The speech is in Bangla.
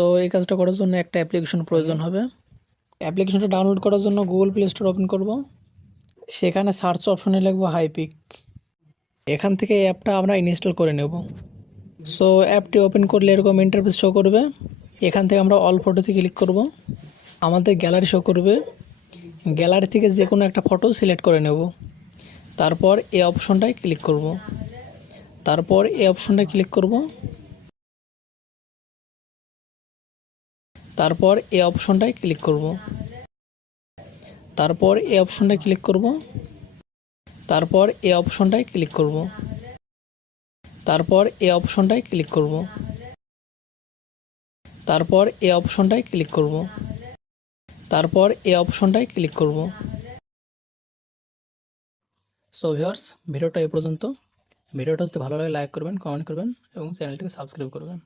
সো এই কাজটা করার জন্য একটা অ্যাপ্লিকেশন প্রয়োজন হবে। অ্যাপ্লিকেশনটা ডাউনলোড করার জন্য গুগল প্লে স্টোর ওপেন করব। সেখানে সার্চ অপশনে লিখব হাইপিক এখান থেকে এই অ্যাপটা আমরা ইনস্টল করে নেব। সো অ্যাপটি ওপেন করলে এরকম ইন্টারফেস শো করবে। এখান থেকে আমরা অল ফটোতে ক্লিক করব। আমাদের গ্যালারি শো করবে। গ্যালারি থেকে যে কোনো একটা ফটো সিলেক্ট করে নেব। তারপর এই অপশনটায় ক্লিক করব। তারপর এই অপশনটায় ক্লিক করব। তারপর এ অপশনটায় ক্লিক করব। তারপর এ অপশনটায় ক্লিক করব। তারপর এ অপশনটায় ক্লিক করব। তারপর এ অপশনটায় ক্লিক করব। তারপর এ অপশনটায় ক্লিক করব। তারপর এ অপশনটায় ক্লিক করব। সো ভিউয়ার্স ভিডিওটা এ পর্যন্ত। ভিডিওটা যদি ভালো লাগে লাইক করবেন কমেন্ট করবেন এবং চ্যানেলটিকে সাবস্ক্রাইব করবেন।